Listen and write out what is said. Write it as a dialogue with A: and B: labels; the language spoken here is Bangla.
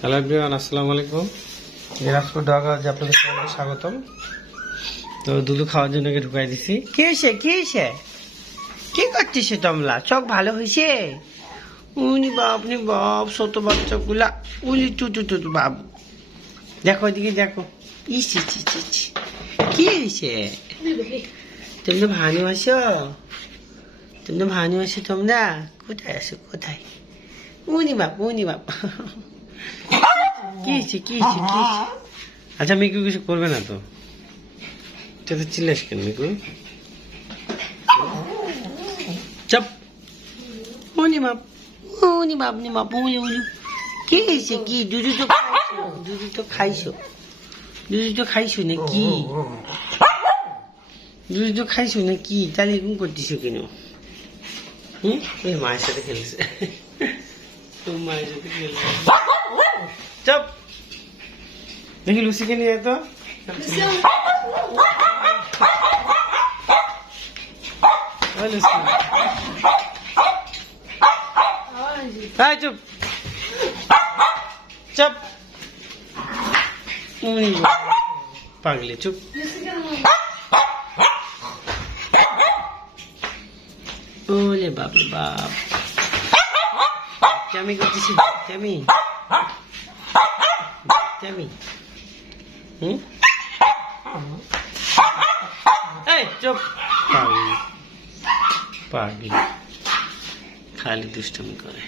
A: হ্যালো এভরিওয়ান আসসালামু আলাইকুম দিনাজপুর ঢাকা আপনাদের সবাইকে স্বাগতম। তো দুধু খাওয়ার জন্য ঢুকাই দিছি।
B: কি হয়েছে কি হয়েছে কি করছিস তোমরা? চোখ ভালো হয়েছে উনি বাপ ছোট বাচ্চাগুলা। উলি টু টু টু টু বাবু। দেখো ওইদিকে দেখো। ইস ইস ইস ইস। কি হয়েছে তোমরা ভানু আসো তোমরা ভানু আসো তোমরা? কোথায় আসো কোথায়? উনি বাপ উনি বাপ। কি হয়েছে কি হয়েছে কি হয়েছে?
A: আচ্ছা মিকু কিছু করবে না তো? তো চিল্লাস কেন, মিকু?
B: বাপ বাপ নি বাপ, উনি কি হয়েছে, কি? দুধু তো দুধু তো খাইছো। দুধু তো খাইছো না কি দুধু তো খাইছো না কি তাহলে এরকম করতেছো কেন? হুম?
A: মায়ের সাথে খেলছে। তো মায়ের সাথে খেলছে।
B: চপ।
A: দেখি লুসিকে নিয়ে তো ওই
B: চুপ। চপ।
A: পাগলি, চুপ।
B: ওলে বাপ বাপ। আমি করতেছি, আমি। আমি। হুম? এই চুপ।
A: পাগলি। পাগলি। খালি দুষ্টমি করে।